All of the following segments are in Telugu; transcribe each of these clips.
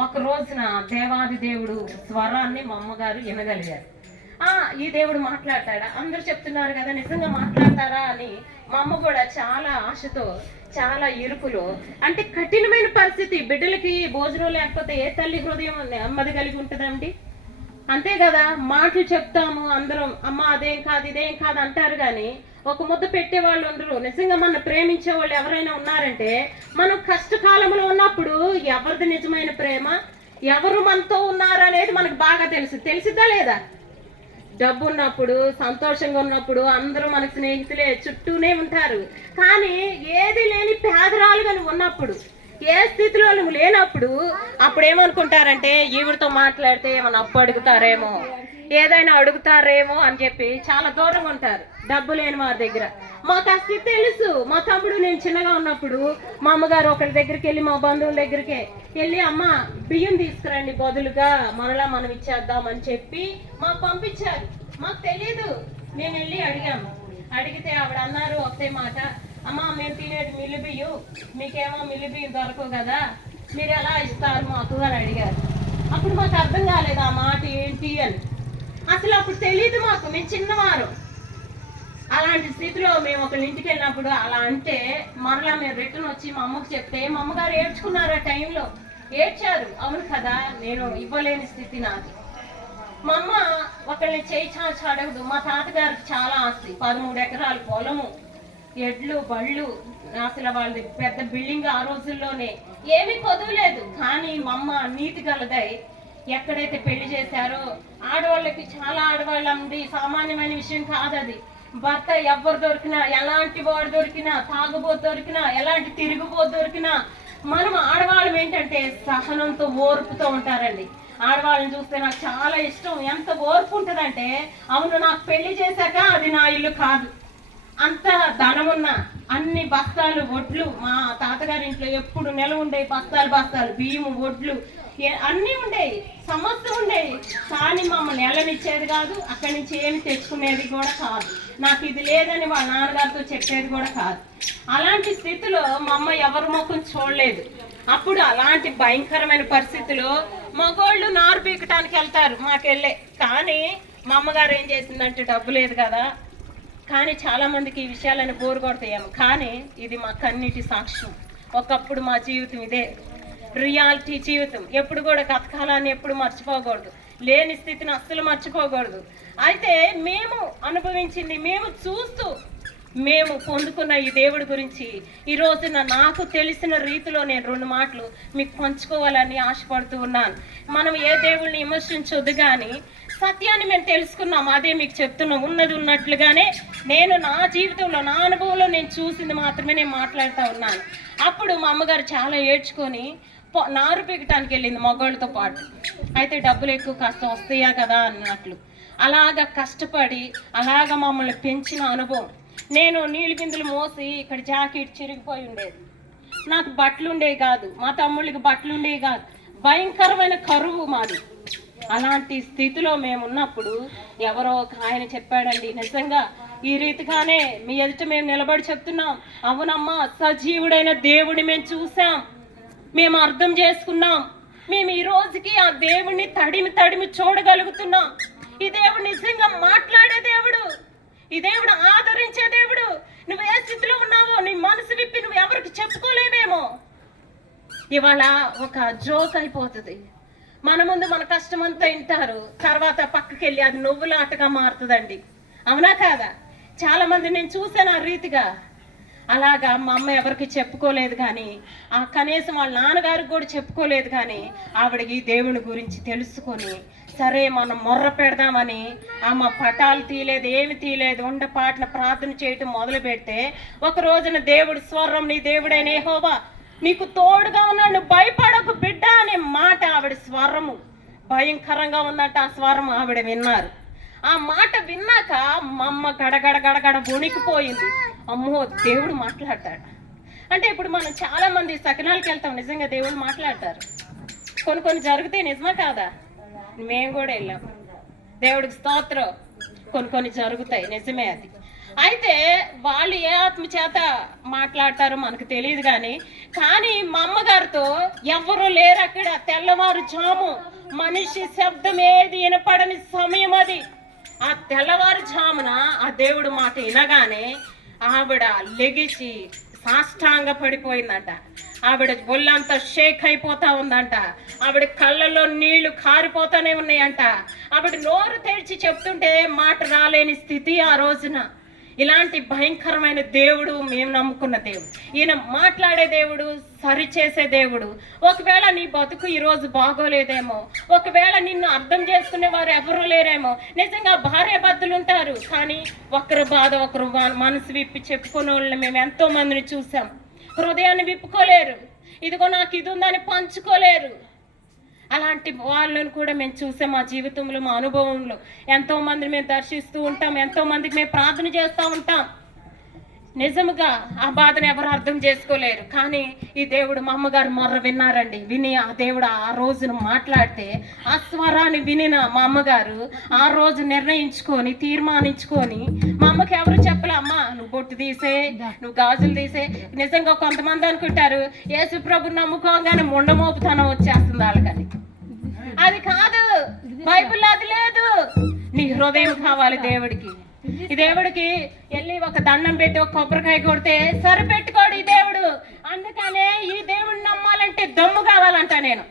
ఒక రోజున దేవాది దేవుడు స్వరాన్ని మా అమ్మగారు వినగలిగారు. ఈ దేవుడు మాట్లాడతాడా, అందరూ చెప్తున్నారు కదా, నిజంగా మాట్లాడతారా అని మా అమ్మ కూడా చాలా ఆశతో, చాలా ఇరుకులో, అంటే కఠినమైన పరిస్థితి, బిడ్డలకి భోజనం లేకపోతే ఏ తల్లి హృదయం నెమ్మది కలిగి ఉంటుందండి? అంతే కదా, మాటలు చెప్తాము అందరం, అమ్మ అదేం కాదు ఇదేం కాదు అంటారు, కానీ ఒక ముద్ద పెట్టే వాళ్ళు ఉండరు. నిజంగా మన ప్రేమించే వాళ్ళు ఎవరైనా ఉన్నారంటే మనం కష్టకాలంలో ఉన్నప్పుడు ఎవరిది నిజమైన ప్రేమ, ఎవరు మనతో ఉన్నారు అనేది మనకు బాగా తెలిసిద్దా లేదా? డబ్బు ఉన్నప్పుడు, సంతోషంగా ఉన్నప్పుడు అందరూ మన స్నేహితులే చుట్టూనే ఉంటారు. కానీ ఏది లేని పేదరాలుగా ఉన్నప్పుడు, ఏ స్థితిలో నువ్వు లేనప్పుడు అప్పుడు ఏమనుకుంటారంటే ఈవిడితో మాట్లాడితే ఏమైనా అప్పు అడుగుతారేమో, ఏదైనా అడుగుతారేమో అని చెప్పి చాలా దూరంగా ఉంటారు డబ్బు లేని వారి దగ్గర. మాకు ఆ స్థితి తెలుసు. మా తమ్ముడు నేను చిన్నగా ఉన్నప్పుడు మా అమ్మగారు ఒకరి దగ్గరికి వెళ్ళి, మా బంధువుల దగ్గరికి వెళ్ళి, అమ్మ బియ్యం తీసుకురండి బదులుగా మనలా మనం ఇచ్చేద్దామని చెప్పి మాకు పంపించారు. మాకు తెలీదు, మేము వెళ్ళి అడిగాము. అడిగితే ఆవిడ అన్నారు ఒకటే మాట, అమ్మ మేము తినేది మిల్లి బియ్యం, మీకేమో మిల్లి బియ్యం దొరకవు కదా, మీరు ఎలా ఇస్తారు మాకు అని అడిగారు. అప్పుడు మాకు అర్థం కాలేదు ఆ మాట ఏంటి అని. అసలు అప్పుడు తెలియదు మాకు, మేము చిన్నవారు. అలాంటి స్థితిలో మేము ఒకళ్ళ ఇంటికి వెళ్ళినప్పుడు అలా అంటే మరలా మేము రిటర్న్ వచ్చి మా అమ్మకు చెప్తే మా అమ్మగారు ఏడ్చుకున్నారు. ఆ టైంలో ఏడ్చారు. అవును కదా, నేను ఇవ్వలేని స్థితి నాది. మా అమ్మ ఒకళ్ళని చేయి చాచి అడగదు. మా తాతగారికి చాలా ఆస్తి, 13 ఎకరాల పొలము, ఎడ్లు బళ్ళు, అసలు వాళ్ళది పెద్ద బిల్డింగ్. ఆ రోజుల్లోనే ఏమీ కొదవలేదు. కానీ మా అమ్మ నీతి గలదై ఎక్కడైతే పెళ్లి చేశారో ఆడవాళ్ళకి, చాలా ఆడవాళ్ళండి, సామాన్యమైన విషయం కాదు అది. భర్త ఎవరు దొరికినా, ఎలాంటి వాడు దొరికినా, తాగుబోతు దొరికినా, ఎలాంటి తిరుగుబోతు దొరికినా, మనం ఆడవాళ్ళం ఏంటంటే సహనంతో, ఓర్పుతో ఉంటారండి. ఆడవాళ్ళని చూస్తే నాకు చాలా ఇష్టం. ఎంత ఓర్పు ఉంటుందంటే, అవును నాకు పెళ్లి చేశాక అది నా ఇల్లు కాదు, అంత ధనమున్నా అన్ని బస్తాలు వడ్లు, మా తాతగారి ఇంట్లో ఎప్పుడు నిలవ ఉండేవి, బస్తాలు బియ్యము, వడ్లు అన్నీ ఉండేవి, సమస్య ఉండేవి. కానీ మమ్మల్ని నెలనిచ్చేది కాదు, అక్కడి నుంచి ఏమి తెచ్చుకునేది కూడా కాదు. నాకు ఇది లేదని వాళ్ళ నాన్నగారితో చెప్పేది కూడా కాదు. అలాంటి స్థితిలో మా అమ్మ ఎవరి ముఖం చూడలేదు. అప్పుడు అలాంటి భయంకరమైన పరిస్థితిలో మగోళ్ళు నారు పీకటానికి వెళ్తారు, మాకెళ్ళే. కానీ మా అమ్మగారు ఏం చేసిందంటే, డబ్బు లేదు కదా, కానీ చాలా మందికి ఈ విషయాలను బోరు కొడతాయేమో, కానీ ఇది మా కన్నీటి సాక్ష్యం. ఒకప్పుడు మా జీవితం ఇదే, రియాలిటీ జీవితం. ఎప్పుడు కూడా కథకాలాన్ని ఎప్పుడు మర్చిపోకూడదు, లేని స్థితిని అస్సలు మర్చిపోకూడదు. అయితే మేము అనుభవించింది, మేము చూస్తూ మేము పొందుకున్న ఈ దేవుడి గురించి ఈ రోజున నాకు తెలిసిన రీతిలో నేను 2 మాటలు మీకు పంచుకోవాలని ఆశపడుతూ ఉన్నాను. మనం ఏ దేవుడిని విమర్శించొద్దు, కానీ సత్యాన్ని మేము తెలుసుకున్నాం, అదే మీకు చెప్తున్నాం. ఉన్నది ఉన్నట్లుగానే నేను నా జీవితంలో, నా అనుభవంలో నేను చూసింది మాత్రమే నేను మాట్లాడుతూ ఉన్నాను. అప్పుడు మా అమ్మగారు చాలా ఏడ్చుకొని నారు పీకటానికి వెళ్ళింది మగవాళ్ళతో పాటు. అయితే డబ్బులు ఎక్కువ కాస్త వస్తాయా కదా అన్నట్లు అలాగా కష్టపడి అలాగా మమ్మల్ని పెంచిన అనుభవం. నేను నీళ్ళు బిందులు మోసి ఇక్కడ జాకెట్ చిరిగిపోయి ఉండేది, నాకు బట్టలు ఉండేవి కాదు, మా తమ్ముళ్ళకి బట్టలు ఉండేవి కాదు, భయంకరమైన కరువు మాది. అలాంటి స్థితిలో మేము ఉన్నప్పుడు ఎవరో ఒక ఆయన చెప్పాడండి, నిజంగా ఈ రీతిగానే మీ ఎదుట మేము నిలబడి చెప్తున్నాం, అవునమ్మా సజీవుడైన దేవుడిని మేము చూసాం, మేము అర్థం చేసుకున్నాం, మేము ఈ రోజుకి ఆ దేవుడిని తడిమి చూడగలుగుతున్నాం. ఈ దేవుడు నిజంగా మాట్లాడే దేవుడు, ఈ దేవుడు ఆదరించే దేవుడు. నువ్వు ఏ స్థితిలో ఉన్నావో నీ మనసు విప్పి నువ్వు ఎవరికి చెప్పుకోలేవేమో. ఇవాళ ఒక జోక్ అయిపోతుంది, మన ముందు మన కష్టం అంతా వింటారు, తర్వాత పక్కకి వెళ్ళి అది నువ్వులాటగా మారుతుందండి. అవునా కాదా? చాలా మంది నేను చూసాను ఆ రీతిగా. అలాగా మా అమ్మ ఎవరికి చెప్పుకోలేదు, కానీ ఆ కనీసం వాళ్ళ నాన్నగారికి కూడా చెప్పుకోలేదు. కానీ ఆవిడకి దేవుని గురించి తెలుసుకొని సరే మనం మొర్ర పెడదామని అమ్మ పటాలు తీయలేదు, ఏమి తీయలేదు, ఉండపాట్ల ప్రార్థన చేయటం మొదలు పెడితే ఒక రోజున దేవుడు స్వరం, నీ దేవుడైన యెహోవా నీకు తోడుగా ఉన్నాడు, భయపడకు బిడ్డ అనే మాట ఆవిడ స్వరము భయంకరంగా ఉందంట. ఆ స్వరం ఆవిడ విన్నారు. ఆ మాట విన్నాక మా అమ్మ గడగడ వణికిపోయింది. అమ్మో దేవుడు మాట్లాడతాడు అంటే. ఇప్పుడు మనం చాలా మంది సకినాలకి వెళ్తాం, నిజంగా దేవుడు మాట్లాడతారు. కొన్ని జరుగుతాయి, నిజమా కాదా? మేము కూడా వెళ్ళాం, దేవుడికి స్తోత్రం. కొన్ని జరుగుతాయి, నిజమే అది. అయితే వాళ్ళు ఏ ఆత్మ చేత మాట్లాడతారో మనకు తెలియదు కానీ మా అమ్మగారితో ఎవరు లేరు అక్కడ. తెల్లవారుజాము మనిషి శబ్దం ఏది వినపడని సమయం అది. ఆ తెల్లవారుజామున ఆ దేవుడు మాట వినగానే ఆవిడ లెగిసి సాష్టాంగ పడిపోయిందంట. ఆవిడ ఒళ్ళంతా షేక్ అయిపోతా ఉందంట. ఆవిడ కళ్ళల్లో నీళ్లు కారిపోతానే ఉన్నాయంట. ఆవిడ నోరు తెరిచి చెప్తుంటే మాట రాలేని స్థితి ఆ రోజున. ఇలాంటి భయంకరమైన దేవుడు మేము నమ్ముకున్న దేవుడు. ఈయన మాట్లాడే దేవుడు, సరిచేసే దేవుడు. ఒకవేళ నీ బతుకు ఈరోజు బాగోలేదేమో, ఒకవేళ నిన్ను అర్థం చేసుకునే వారు ఎవరు లేరేమో. నిజంగా భార్య భర్తలు ఉంటారు, కానీ ఒకరు బాధ ఒకరు మనసు విప్పి చెప్పుకునే వాళ్ళని మేము ఎంతో మందిని చూసాం. హృదయాన్ని విప్పుకోలేరు, ఇదిగో నాకు ఇది ఉందని పంచుకోలేరు. అలాంటి వాళ్ళని కూడా మేము చూసాం మా జీవితంలో, మా అనుభవంలో. ఎంతో మందిని మేము దర్శిస్తూ ఉంటాం, ఎంతో మందికి మేము ప్రార్థన చేస్తూ ఉంటాం. నిజముగా ఆ బాధను ఎవరు అర్థం చేసుకోలేరు, కానీ ఈ దేవుడు మా అమ్మగారు మొర్ర విన్నారండి. విని ఆ దేవుడు ఆ రోజును మాట్లాడితే ఆ స్వరాన్ని వినిన మా అమ్మగారు ఆ రోజు నిర్ణయించుకొని తీర్మానించుకొని, మా అమ్మకి ఎవరు చెప్పలే, అమ్మ నువ్వు బొట్టు తీసే, నువ్వు గాజులు తీసే. నిజంగా కొంతమంది అనుకుంటారు యేసు ప్రభుని నమ్ముకోగానే ముండమోపుతనం వచ్చేస్తుంది వాళ్ళకని. అది కాదు, బైబిల్ అది లేదు. నీ హృదయం కావాలి దేవుడికి. ఈ దేవుడికి వెళ్ళి ఒక దండం పెట్టి ఒక కొబ్బరికాయ కొడితే సరిపెట్టుకోడు ఈ దేవుడు. అందుకనే ఈ దేవుడిని నమ్మాలంటే దమ్ము కావాలంట. నేను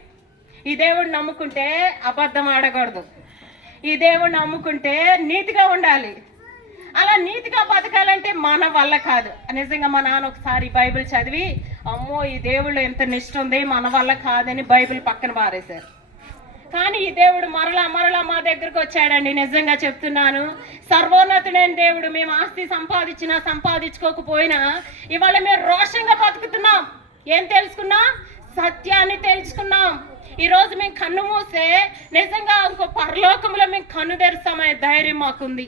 ఈ దేవుడిని నమ్ముకుంటే అబద్ధం ఆడకూడదు, ఈ దేవుడిని నమ్ముకుంటే నీతిగా ఉండాలి. అలా నీతిగా బతకాలంటే మన వల్ల కాదు. నిజంగా మా నాన్న ఒకసారి బైబిల్ చదివి, అమ్మో ఈ దేవుళ్ళు ఎంత నిష్ఠ ఉంది, మన వల్ల కాదని బైబిల్ పక్కన పారేశారు. కానీ ఈ దేవుడు మరలా మా దగ్గరకు వచ్చాడండి. నిజంగా చెప్తున్నాను, సర్వోన్నతుడైన దేవుడు. మేము ఆస్తి సంపాదించినా సంపాదించుకోకపోయినా ఇవాళ మేము రోషంగా బతుకుతున్నాం. ఏం తెలుసుకున్నాం? సత్యాన్ని తెలుసుకున్నాం. ఈరోజు మేము కన్ను మూసే నిజంగా ఇంకో పరలోకంలో మేము కన్ను తెరుస్తామనే ధైర్యం మాకుంది.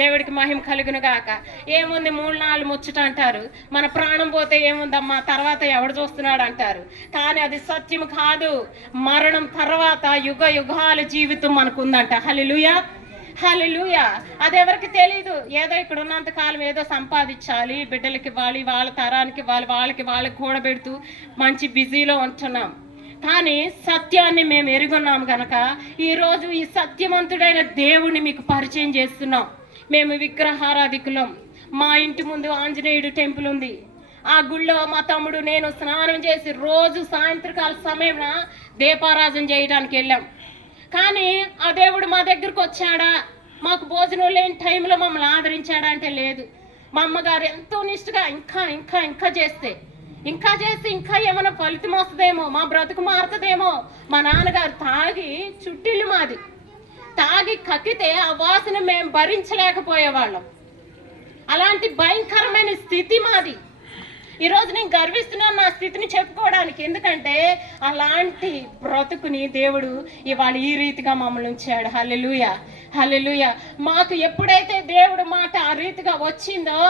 దేవుడికి మహిమ కలుగును గాక. ఏముంది 3-4 ముచ్చట అంటారు, మన ప్రాణం పోతే ఏముందమ్మా తర్వాత ఎవడు చూస్తున్నాడు అంటారు. కానీ అది సత్యం కాదు. మరణం తర్వాత యుగ యుగాల జీవితం మనకు ఉందంట. హల్లెలూయా, హల్లెలూయా. అది ఎవరికి తెలీదు. ఏదో ఇక్కడ ఉన్నంత కాలం ఏదో సంపాదించాలి, బిడ్డలకి ఇవ్వాలి, వాళ్ళ తరానికి ఇవ్వాలి, వాళ్ళకి కూడబెడుతూ మంచి బిజీలో ఉంటున్నాం. కానీ సత్యాన్ని మేము ఎరుగున్నాం గనక ఈరోజు ఈ సత్యవంతుడైన దేవుణ్ణి మీకు పరిచయం చేస్తున్నాం. మేము విగ్రహారాధికులం. మా ఇంటి ముందు ఆంజనేయుడు టెంపుల్ ఉంది. ఆ గుళ్ళో మా తమ్ముడు నేను స్నానం చేసి రోజు సాయంత్రకాల సమయం దీపారాధన చేయడానికి వెళ్ళాం. కానీ ఆ దేవుడు మా దగ్గరకు వచ్చాడా, మాకు భోజనం లేని టైంలో మమ్మల్ని ఆదరించాడా అంటే లేదు. మా అమ్మగారు ఎంతో నిష్ఠగా ఇంకా ఇంకా ఇంకా చేస్తే ఇంకా ఏమైనా ఫలితం వస్తుందేమో, మా బ్రతుకు మారుతుందేమో. మా నాన్నగారు తాగి చుట్టిల్లు మాది, తాగి కక్కితే ఆ వాసన మేము భరించలేకపోయేవాళ్ళం. అలాంటి భయంకరమైన స్థితి మాది. ఈరోజు నేను గర్విస్తున్నాను నా స్థితిని చెప్పుకోవడానికి. ఎందుకంటే అలాంటి బ్రతుకుని దేవుడు ఇవాళ ఈ రీతిగా మమ్మల్ని ఉంచాడు. హల్లెలూయా, హల్లెలూయా. మాకు ఎప్పుడైతే దేవుడు మాట ఆ రీతిగా వచ్చిందో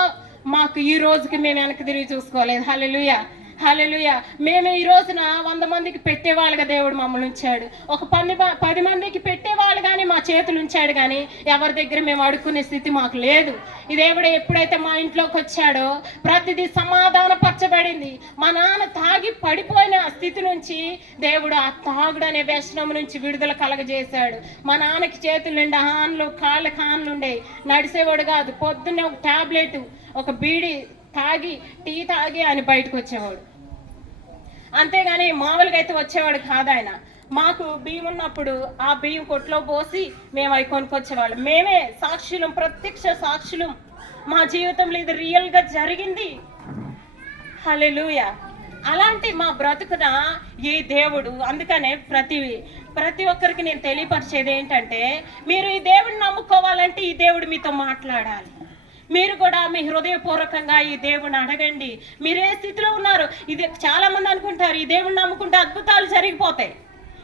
మాకు ఈ రోజుకి మేము వెనక్కి తిరిగి చూసుకోలేదు. హల్లెలూయా, హల్లెలూయా. మేము ఈ రోజున 100 మందికి పెట్టేవాళ్ళుగా దేవుడు మమ్మల్ని ఉంచాడు. ఒక 10 మందికి పెట్టేవాళ్ళు కానీ మా చేతులు ఉంచాడు. కానీ ఎవరి దగ్గర మేము అడుక్కునే స్థితి మాకు లేదు. ఈ దేవుడు ఎప్పుడైతే మా ఇంట్లోకి వచ్చాడో ప్రతిదీ సమాధానపరచబడింది. మా నాన్న తాగి పడిపోయిన స్థితి నుంచి దేవుడు ఆ తాగుడు అనే వ్యసనం నుంచి విడుదల కలగజేశాడు. మా నాన్నకి చేతులు నిండా హాన్లు, కాళ్ళకి హాన్లు ఉండేవి, నడిసేవాడు కాదు. పొద్దున్నే ఒక టాబ్లెట్, ఒక బీడి తాగి, టీ తాగి ఆయన బయటకు వచ్చేవాడు. అంతేగాని మామూలుగా అయితే వచ్చేవాడు కాదు ఆయన. మాకు బియ్యం ఉన్నప్పుడు ఆ బియ్యం కొట్లో పోసి మేము అవి కొనుక్కొచ్చేవాళ్ళం. మేమే సాక్షులం, ప్రత్యక్ష సాక్షులం. మా జీవితంలో ఇది రియల్గా జరిగింది. హల్లెలూయా. అలాంటి మా బ్రతుకున ఈ దేవుడు. అందుకనే ప్రతి ఒక్కరికి నేను తెలియపరిచేది ఏంటంటే, మీరు ఈ దేవుడిని నమ్ముకోవాలంటే ఈ దేవుడు మీతో మాట్లాడాలి. మీరు కూడా మీ హృదయపూర్వకంగా ఈ దేవుడిని అడగండి. మీరు ఏ స్థితిలో ఉన్నారు. ఇది చాలా మంది అనుకుంటారు ఈ దేవుడిని నమ్ముకుంటే అద్భుతాలు జరిగిపోతాయి.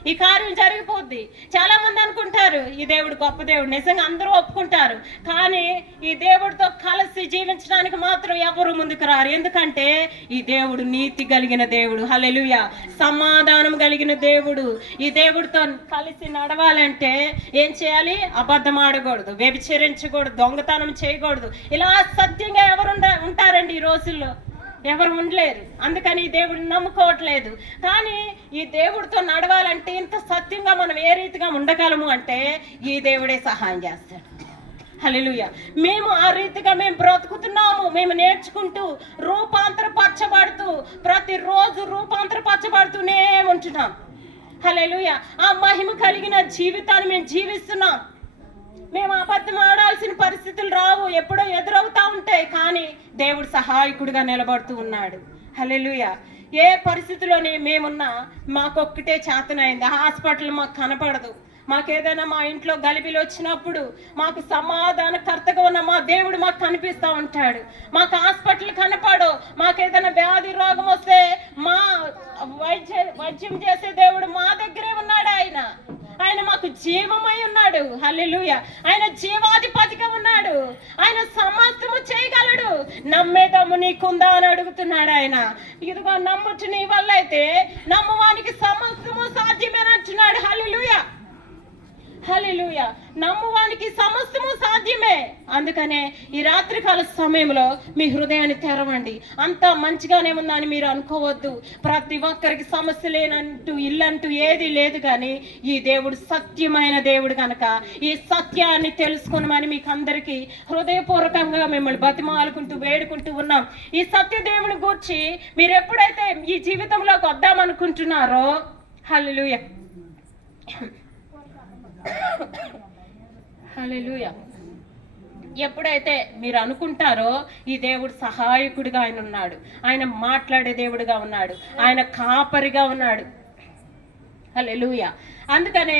ఈ కార్యం జరిగిపోద్ది. చాలా మంది అనుకుంటారు ఈ దేవుడు గొప్ప దేవుడు, నిజంగా అందరూ ఒప్పుకుంటారు. కానీ ఈ దేవుడితో కలిసి జీవించడానికి మాత్రం ఎవరు ముందుకు రారు. ఎందుకంటే ఈ దేవుడు నీతి కలిగిన దేవుడు, హల్లెలూయా, సమాధానం కలిగిన దేవుడు. ఈ దేవుడితో కలిసి నడవాలంటే ఏం చేయాలి? అబద్ధం ఆడకూడదు, వ్యభిచరించకూడదు, దొంగతనం చేయకూడదు. ఇలా సత్యంగా ఎవరు ఉంటారండి ఈ రోజుల్లో? ఎవరు ఉండలేరు. అందుకని ఈ దేవుడిని నమ్ముకోవట్లేదు. కానీ ఈ దేవుడితో నడవాలంటే ఇంత సత్యంగా మనం ఏ రీతిగా ఉండగలము అంటే ఈ దేవుడే సహాయం చేస్తాడు. హల్లెలూయా. మేము ఆ రీతిగా మేము బ్రతుకుతున్నాము. మేము నేర్చుకుంటూ రూపాంతరపరచబడుతూ ప్రతిరోజు రూపాంతరపరచబడుతూనే ఉంటున్నాం. హల్లెలూయా. ఆ మహిమ కలిగిన జీవితాన్ని మేము జీవిస్తున్నాం. మేము అబద్ధం ఆడాల్సిన పరిస్థితులు రావు, ఎప్పుడో ఎదురవుతా ఉంటాయి. కానీ దేవుడు సహాయకుడిగా నిలబడుతూ ఉన్నాడు. హల్లెలూయా. ఏ పరిస్థితిలోనే మేమున్నా మాకొక్కటే చేతనైంది. హాస్పిటల్ మాకు కనపడదు. మాకేదైనా మా ఇంట్లో గలిబిలు వచ్చినప్పుడు మాకు సమాధానకర్తగా ఉన్న మా దేవుడు మాకు కనిపిస్తూ ఉంటాడు. మాకు హాస్పిటల్ కనపడు. మాకేదైనా వ్యాధి రోగం వస్తే మా వైద్యం చేసే దేవుడు మా దగ్గరే ఉన్నాడు. ఆయన మాకు జీవమై ఉన్నాడు. హల్లెలూయా. ఆయన జీవాధిపతిగా ఉన్నాడు. ఆయన సమస్తము చేయగలడు. నమ్మేదమ్ము నీకుందా అని అడుగుతున్నాడు ఆయన. ఇదిగో నమ్ముచు నీ వల్ల అయితే నమ్మవానికి సమస్తము సాధ్యమేనంటున్నాడు. హల్లెలూయా, హల్లెలూయా. నమ్మువానికి సమస్తము సాధ్యమే. అందుకనే ఈ రాత్రికాల సమయంలో మీ హృదయాన్ని తెరవండి. అంతా మంచిగానే ఉందని మీరు అనుకోవద్దు. ప్రతి ఒక్కరికి సమస్య లేనంటూ ఇల్లంటూ ఏది లేదు. కానీ ఈ దేవుడు సత్యమైన దేవుడు కనుక ఈ సత్యాన్ని తెలుసుకున్నామని మీకు అందరికీ హృదయపూర్వకంగా మిమ్మల్ని బతిమాలుకుంటూ వేడుకుంటూ ఉన్నాం. ఈ సత్య దేవుని గూర్చి మీరు ఎప్పుడైతే ఈ జీవితంలోకి వద్దామనుకుంటున్నారో, హల్లెలూయా, హల్లెలూయా, ఎప్పుడైతే మీరు అనుకుంటారో ఈ దేవుడు సహాయకుడిగా ఆయన ఉన్నాడు. ఆయన మాట్లాడే దేవుడిగా ఉన్నాడు. ఆయన కాపరిగా ఉన్నాడు. హల్లెలూయా. అందుకనే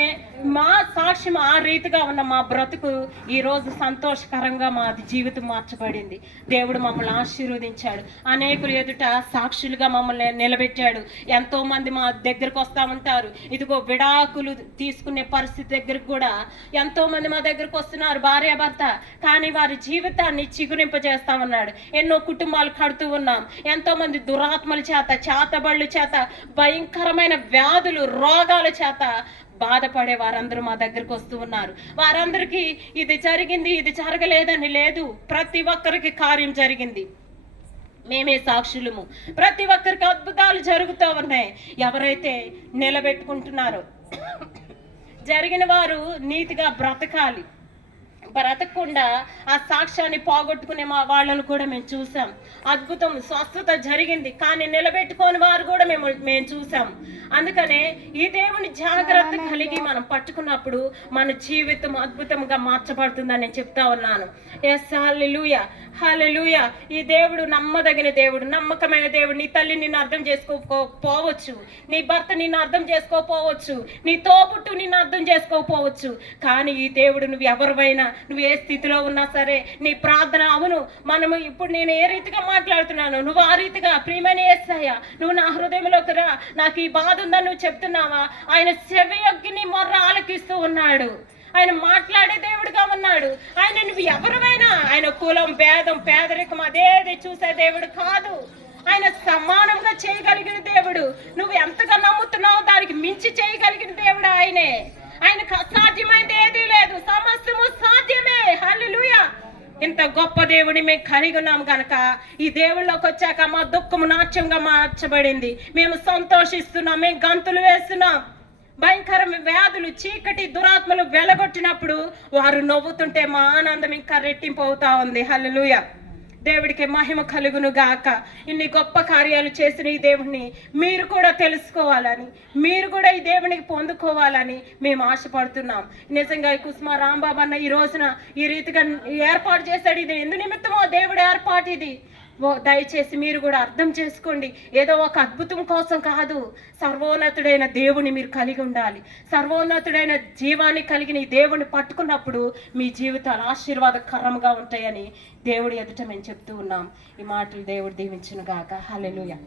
మా సాక్ష్యం ఆ రీతిగా ఉన్న మా బ్రతుకు ఈరోజు సంతోషకరంగా మా జీవితం మార్చబడింది. దేవుడు మమ్మల్ని ఆశీర్వదించాడు. అనేకులు ఎదుట సాక్షులుగా మమ్మల్ని నిలబెట్టాడు. ఎంతో మంది మా దగ్గరకు వస్తూ ఉంటారు. ఇదిగో విడాకులు తీసుకునే పరిస్థితి దగ్గరకు కూడా ఎంతో మంది మా దగ్గరకు వస్తున్నారు, భార్యాభర్త. కానీ వారి జీవితాన్ని చిగురింపజేస్తా ఉన్నాడు. ఎన్నో కుటుంబాలు కడుతూ ఉన్నాం. ఎంతో మంది దురాత్మల చేత, చేతబళ్ళు చేత, భయంకరమైన వ్యాధులు, రోగాల చేత బాధపడే వారందరూ మా దగ్గరకు వస్తూ ఉన్నారు. వారందరికీ ఇది జరిగింది, ఇది జరగలేదని లేదు. ప్రతి ఒక్కరికి కార్యం జరిగింది. మేమే సాక్షులము. ప్రతి ఒక్కరికి అద్భుతాలు జరుగుతూ ఉన్నాయి. ఎవరైతే నిలబెట్టుకుంటున్నారో, జరిగిన వారు నీతిగా బ్రతకాలి. బ్రతకకుండా ఆ సాక్ష్యాన్ని పోగొట్టుకునే మా వాళ్ళను కూడా మేము చూసాం. అద్భుతం, స్వస్థత జరిగింది. కానీ నిలబెట్టుకోని వారు కూడా మేము చూసాం. అందుకనే ఈ దేవుని జాగ్రత్త కలిగి మనం పట్టుకున్నప్పుడు మన జీవితం అద్భుతంగా మార్చబడుతుందని నేను చెప్తా ఉన్నాను. ఎస్, హల్లెలూయా, హల్లెలూయా. ఈ దేవుడు నమ్మదగిన దేవుడు, నమ్మకమైన దేవుడు. నీ తల్లి నిన్ను అర్థం చేసుకోకపోవచ్చు, నీ భర్త నిన్ను అర్థం చేసుకోకపోవచ్చు, నీ తోబుట్టు నిన్ను అర్థం చేసుకోకపోవచ్చు. కానీ ఈ దేవుడు నువ్వు ఎవరివైనా, నువ్వు ఏ స్థితిలో ఉన్నా సరే, నీ ప్రార్థన, అవును మనము ఇప్పుడు నేను ఏ రీతిగా మాట్లాడుతున్నాను, నువ్వు ఆ రీతిగా ప్రియమైన యేసయ్యా నువ్వు నా హృదయంలోకి రా, నాకు ఈ బాధ ఉందని నువ్వు చెప్తున్నావా, ఆయన చెవియొగ్గి నీ మొర్ర ఆలకిస్తూ ఉన్నాడు. ఆయన మాట్లాడే దేవుడుగా ఉన్నాడు. ఆయన నువ్వు ఎవరివైనా, ఆయన కులం, భేదం, పేదరికం అదేది చూసే దేవుడు కాదు. ఆయన సమానంగా చేయగలిగిన దేవుడు. నువ్వు ఎంతగా నమ్ముతున్నావు దానికి మించి చేయగలిగిన దేవుడు ఆయనే. ఆయనకు అసాధ్యమైనది ఏదీ లేదు, సమస్తము సాధ్యమే. హల్లెలూయా. ఇంత గొప్ప దేవుని మేము కలిగి ఉన్నాం కనుక ఈ దేవుళ్ళలోకి వచ్చాక మా దుఃఖము నాట్యంగా మార్చబడింది. మేము సంతోషిస్తున్నాం, మేము గంతులు వేస్తున్నాం. భయంకర వ్యాధులు, చీకటి, దురాత్మలు వెలగొట్టినప్పుడు వారు నవ్వుతుంటే మా ఆనందం ఇంకా రెట్టింపు అవుతా ఉంది. హల్లెలూయా. దేవుడికి మహిమ కలుగును గాక. ఇన్ని గొప్ప కార్యాలు చేసిన ఈ దేవుడిని మీరు కూడా తెలుసుకోవాలని, మీరు కూడా ఈ దేవునికి పొందుకోవాలని మేము ఆశపడుతున్నాం. నిజంగా ఈ కుసుమ రాంబాబు అన్న ఈ రోజున ఈ రీతిగా ఏర్పాటు చేశాడు. ఇది ఎందు నిమిత్తమో దేవుడు ఏర్పాటు. ఇది దయచేసి మీరు కూడా అర్థం చేసుకోండి. ఏదో ఒక అద్భుతం కోసం కాదు, సర్వోన్నతుడైన దేవుని మీరు కలిగి ఉండాలి. సర్వోన్నతుడైన జీవాన్ని కలిగిన ఈ దేవుని పట్టుకున్నప్పుడు మీ జీవితాలు ఆశీర్వాదకరంగా ఉంటాయని దేవుడి ఎదుట మేము చెప్తూ ఉన్నాం. ఈ మాటలు దేవుడు దీవించును గాక. హల్లెలూయా.